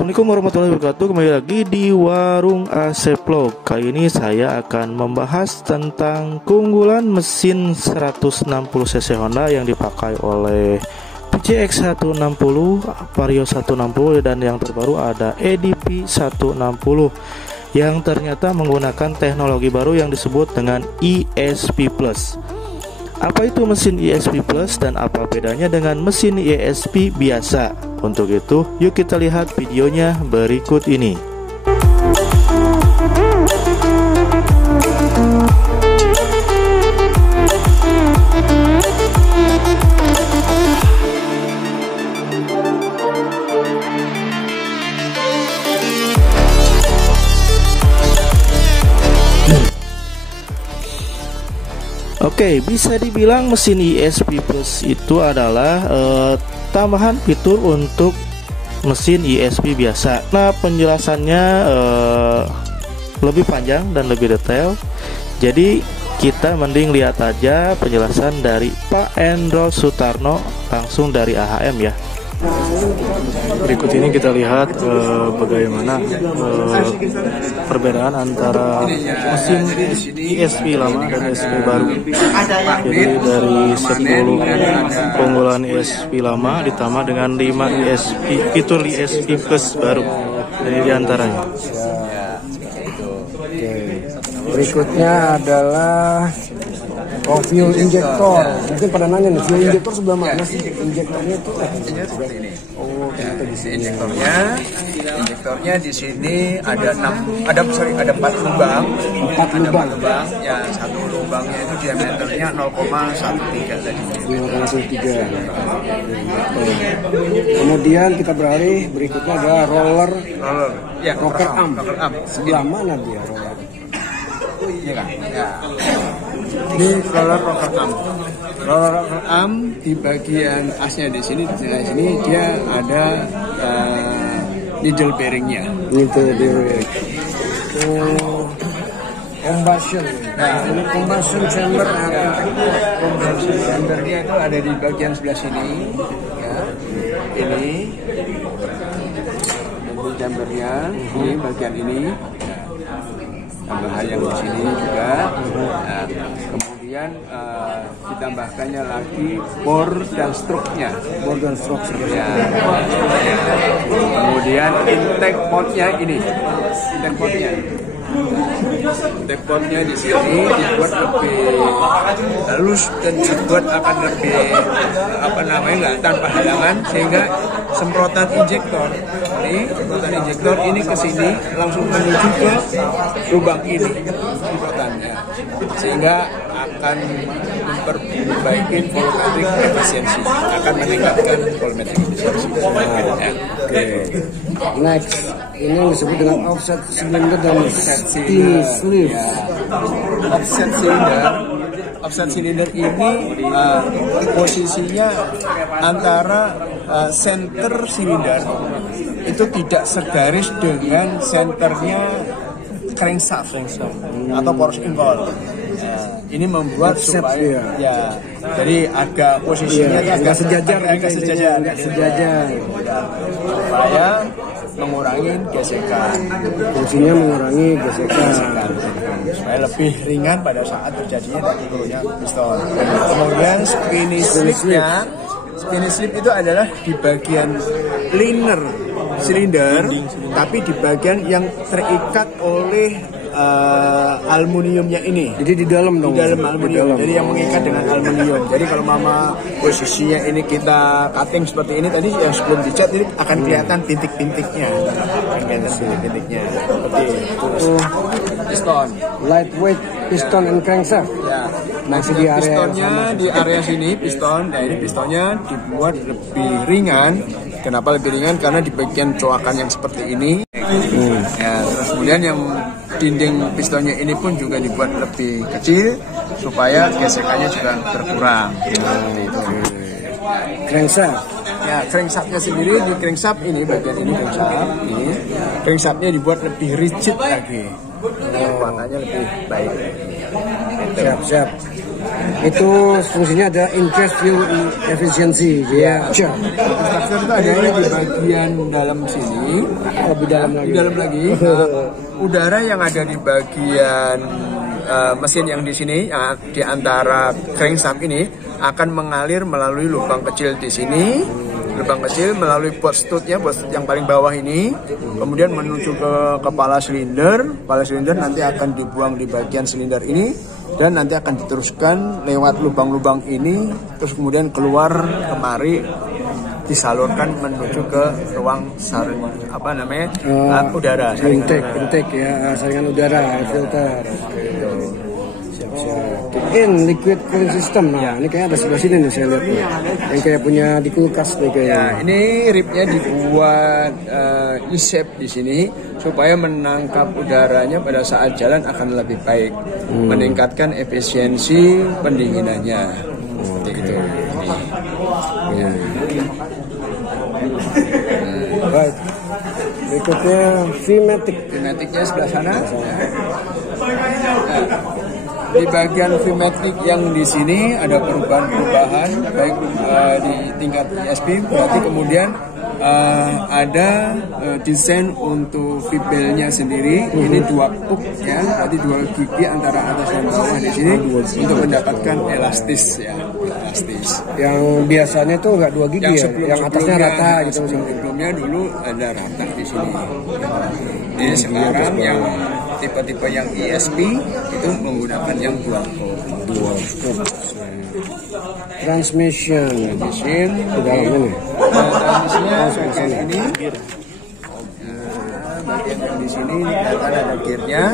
Assalamualaikum warahmatullahi wabarakatuh. Kembali lagi di Warung AC Vlog. Kali ini saya akan membahas tentang keunggulan mesin 160 cc Honda yang dipakai oleh PJX 160, Vario 160, dan yang terbaru ada EDP 160 yang ternyata menggunakan teknologi baru yang disebut dengan ESP Plus. Apa itu mesin ESP Plus dan apa bedanya dengan mesin ESP biasa? Untuk itu, yuk kita lihat videonya berikut ini. Oke, bisa dibilang mesin ESP Plus itu adalah tambahan fitur untuk mesin ESP biasa. Nah, penjelasannya lebih panjang dan lebih detail. Jadi kita mending lihat aja penjelasan dari Pak Endro Sutarno langsung dari AHM ya. Berikut ini kita lihat bagaimana perbedaan antara mesin ESP lama dan ESP baru. Jadi dari 10 keunggulan ESP lama ditambah dengan 5 ESP fitur ESP Plus baru. Jadi diantaranya. Berikutnya adalah fuel injector. Mungkin pada nanya nih, fuel injector sebelah mana sih? Injektornya itu seperti ini. Oh, kita di sini. Injektornya di sini ada 4 lubang. 4 lubang. Ya, satu lubangnya itu diameternya 0,13 tadi. 0,13. Kemudian kita beralih, berikutnya adalah roller arm. Sebelah mana dia roller? Iya kan? Ya. Ini roller arm. Roller arm di bagian asnya di sini dia ada needle bearingnya. Needle bearing. Combustion. Nah, ini combustion chamber. Combustion chambernya itu ada di bagian sebelah sini. Ya. Ini chambernya. Ini bagian ini. Tambahan yang di sini juga. Nah, kemudian ditambahkannya lagi bore dan stroke-nya. Ya. Kemudian intake port-nya ini. Intake port-nya di sini dibuat lebih halus dan dibuat akan lebih nggak tanpa halangan, sehingga semprotan injektor ini ke sini langsung menuju ke lubang ini semprotannya, sehingga akan memperbaiki volumetric efisiensi, akan meningkatkan volumetric efisiensi. Next, ini yang disebut dengan offset cylinder dan sleeve. Offset cylinder ini posisinya antara center silinder itu tidak segaris dengan senternya crankshaft atau force involved. Ini membuat supaya jadi agak posisinya agak sejajar supaya mengurangi gesekan. Fungsinya mengurangi gesekan supaya lebih ringan pada saat terjadinya tadi turunnya piston. Kemudian spinning slip itu adalah di bagian liner silinder, tapi di bagian yang terikat oleh aluminiumnya ini. Jadi di dalam dong. Di dalam aluminium. Jadi yang mengikat dengan aluminium. Jadi kalau mama posisinya ini kita cutting seperti ini tadi yang sebelum dicat ini akan kelihatan bintik-bintiknya. Seperti piston. Lightweight piston and crankshaft. Ya. Masih di area pistonnya di area sini piston. Nah, ini pistonnya dibuat lebih ringan. Kenapa lebih ringan? Karena di bagian coakan yang seperti ini. Ya, terus kemudian yang dinding pistonnya ini pun juga dibuat lebih kecil supaya gesekannya juga berkurang. Crankshaft. Ya, crankshaftnya sendiri di crankshaft ini bagian ini crankshaftnya dibuat lebih rigid lagi. Kekuatannya lebih baik. Siap. Itu fungsinya ada increase fuel efficiency. Structure itu adanya di bagian dalam sini, Lebih dalam lagi. di dalam lagi. Udara yang ada di bagian mesin yang di sini, di antara crankshaft ini akan mengalir melalui lubang kecil di sini. Lubang kecil melalui boss tooth-nya, boss tooth yang paling bawah ini, kemudian menuju ke kepala silinder. Kepala silinder nanti akan dibuang di bagian silinder ini dan nanti akan diteruskan lewat lubang-lubang ini, terus kemudian keluar kemari, disalurkan menuju ke ruang udara, Intake ya, saringan udara, filter. In liquid cooling system. Nah, ini kayaknya ada sebelah sini nih saya lihat nih. Yang kayak punya di kulkas nih kayaknya. Ya, ini ribnya dibuat E-shape di sini supaya menangkap udaranya pada saat jalan akan lebih baik, meningkatkan efisiensi pendinginannya. Seperti itu. Baik. Berikutnya Vmatic. Vmatic-nya sebelah sana. Di bagian Vmatic yang di sini ada perubahan-perubahan baik di tingkat ESP, berarti kemudian ada desain untuk V-bell-nya sendiri. Ini 2 puck ya, berarti 2 gigi antara atas dan bawah di sini untuk mendapatkan elastis ya, elastis. Yang biasanya tuh nggak 2 gigi ya, yang atasnya rata gitu. Sebelumnya dulu ada rata di sini. Jadi sekarang yang tipe-tipe yang ESP itu menggunakan yang dual puck. Transmission Mesin di dalam ini. transmisinya bagian ini. Bagian yang di sini kelihatan ada gearnya.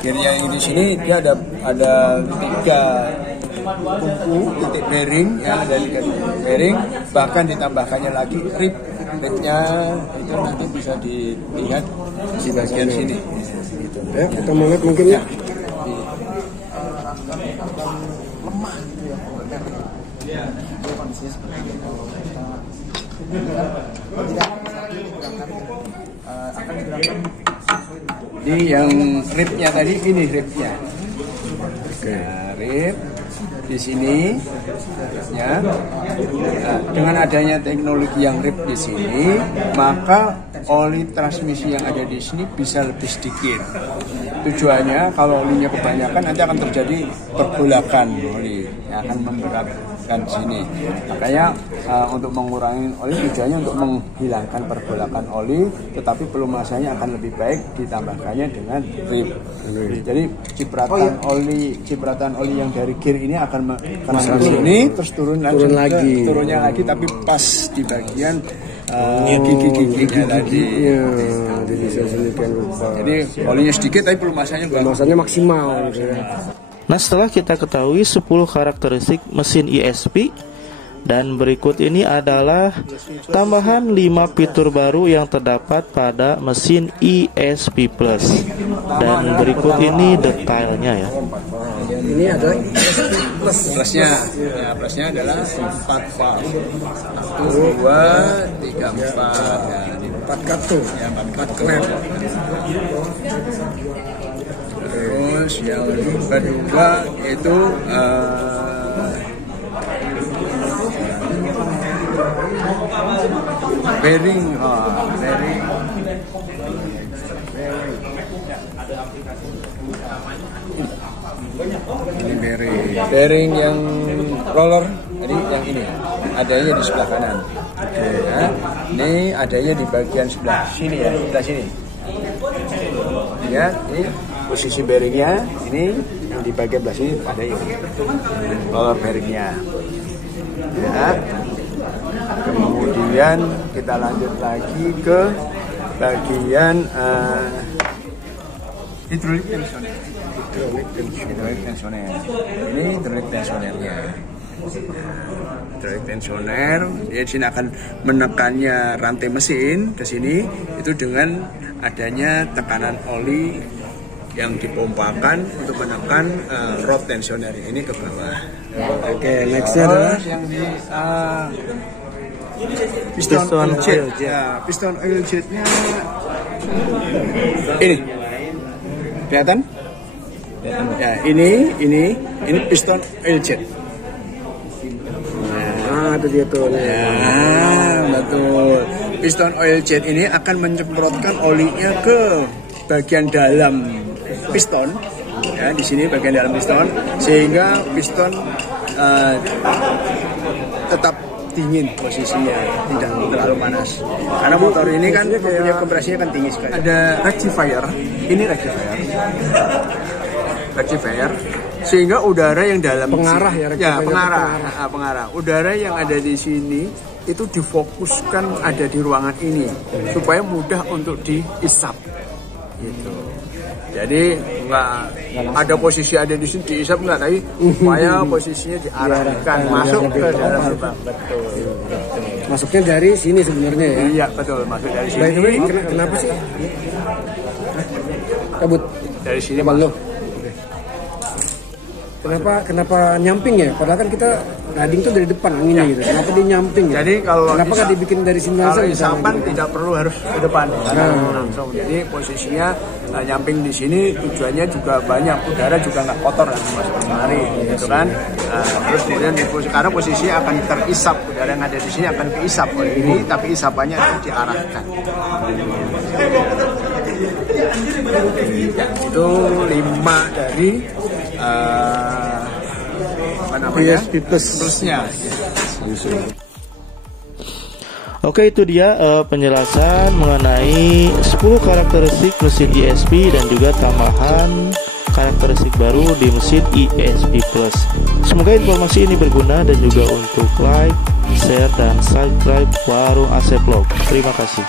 Gearnya yang di sini dia ada 3 kuku titik bearing ya, dari bearing, bahkan ditambahkannya lagi ribnya itu nanti bisa dilihat di bagian sini. Gitu. Ya, kita mau lihat mungkin ya. Jadi yang ribnya tadi ini ribnya. Nah, rib di sini ya. Nah, dengan adanya teknologi yang rib di sini, maka oli transmisi yang ada di sini bisa lebih sedikit. Tujuannya kalau olinya kebanyakan nanti akan terjadi pergolakan oli yang akan memberatkan sini. Makanya untuk mengurangi oli, tujuannya untuk menghilangkan pergolakan oli, tetapi pelumasannya akan lebih baik ditambahkannya dengan rib. Jadi cipratan oli yang dari gear ini akan kena sini terus turunnya lagi tapi pas di bagian gigi-giginya tadi. Jadi olinya sedikit tapi pelumasannya maksimal gitu ya. Nah, setelah kita ketahui 10 karakteristik mesin ESP, dan berikut ini adalah tambahan 5 fitur baru yang terdapat pada mesin ESP Plus. Dan berikut ini detailnya ya. Ini adalah plusnya. Ya, plusnya adalah 4 valve. 1, 2, 3, 4. Ya, 4 kartu. Ya, 4 klep. Terus yang kedua itu bearing. Ini bearing yang roller, jadi yang ini adanya di sebelah kanan. Oke, ya. Ini adanya di bagian sebelah sini ya, sebelah sini. Ya, ini posisi bearingnya, ini yang di bagian sebelah sini ada ini roller bearingnya. Ya. Kemudian kita lanjut lagi ke bagian hidrolik tensioner. Ini hidrolik tensionernya. Hidrolik tensioner, dia di sini akan menekannya rantai mesin ke sini itu dengan adanya tekanan oli yang dipompakan untuk menekan rod tensioner ini ke bawah. Oke, nextnya adalah yang di piston oil jet. Ya, piston oil jetnya ini kelihatan? Ya, ini piston oil jet. Itu dia tuh. Betul. Piston oil jet ini akan menyemprotkan olinya ke bagian dalam piston. Ya, di sini bagian dalam piston, sehingga piston tetap dingin posisinya, tidak terlalu panas. Karena motor ini kan punya kompresinya kan tinggi sekali. Ada rectifier, ini rectifier, sehingga udara yang dalam pengarah pengarah. Udara yang ada di sini itu difokuskan ada di ruangan ini supaya mudah untuk diisap. Gitu. Jadi nggak ada posisi ada di sini diisap nggak, tapi supaya posisinya diarahkan masuk ke dalam lubang. Betul. Masuknya dari sini sebenarnya ya. Iya betul, masuk dari sini. By the way, kenapa sih? Cabut dari sini masuk. Kenapa nyamping ya? Padahal kan kita riding tuh dari depan anginnya gitu. Kenapa dia nyamping ya? Jadi kalau kenapa nggak dibikin dari sini langsung? Kalau isapan tidak perlu harus ke depan, langsung. Jadi posisinya nyamping di sini tujuannya juga banyak, udara juga nggak kotor kan masuk kemari, gitu kan. Terus kemudian karena posisinya akan terisap, udara yang ada di sini akan keisap oleh ini, tapi isapannya itu diarahkan. Itu 5 dari apa namanya? Plusnya. Oke, itu dia penjelasan mengenai 10 karakteristik mesin ESP dan juga tambahan karakteristik baru di mesin ESP Plus. Semoga informasi ini berguna dan juga untuk like, share, dan subscribe Warung AC Vlog. Terima kasih.